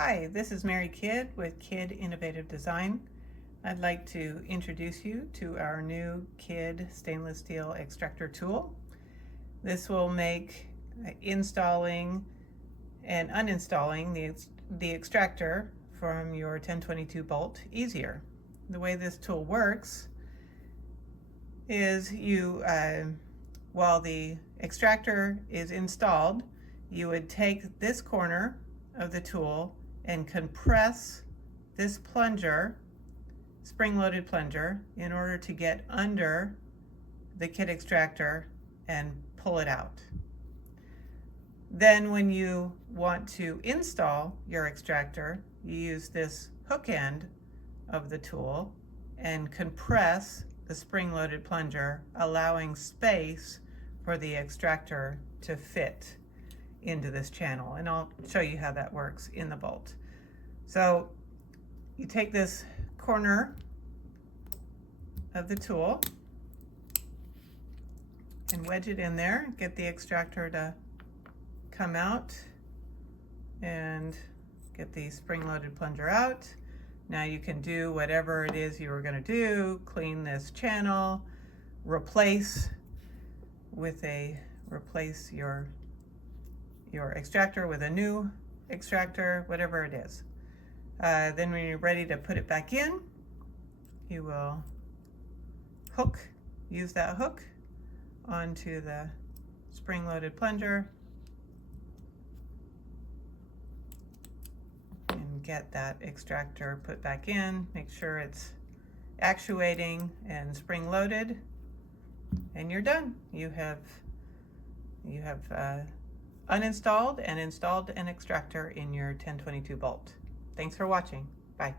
Hi, this is Mary KIDD with KIDD Innovative Design. I'd like to introduce you to our new KIDD stainless steel extractor tool. This will make installing and uninstalling the extractor from your 1022 bolt easier. The way this tool works is while the extractor is installed, you would take this corner of the tool and compress this plunger, spring-loaded plunger, in order to get under the KIDD extractor and pull it out. Then when you want to install your extractor, you use this hook end of the tool and compress the spring-loaded plunger, allowing space for the extractor to fit into this channel, and I'll show you how that works in the bolt. So you take this corner of the tool and wedge it in there, get the extractor to come out, and get the spring-loaded plunger out. Now you can do whatever it is you were going to do, clean this channel, replace your extractor with a new extractor, whatever it is. Then when you're ready to put it back in, you will use that hook onto the spring-loaded plunger and get that extractor put back in. Make sure it's actuating and spring-loaded, and you're done. You have uninstalled and installed an extractor in your 1022 bolt. Thanks for watching. Bye.